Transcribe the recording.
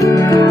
thank yeah. you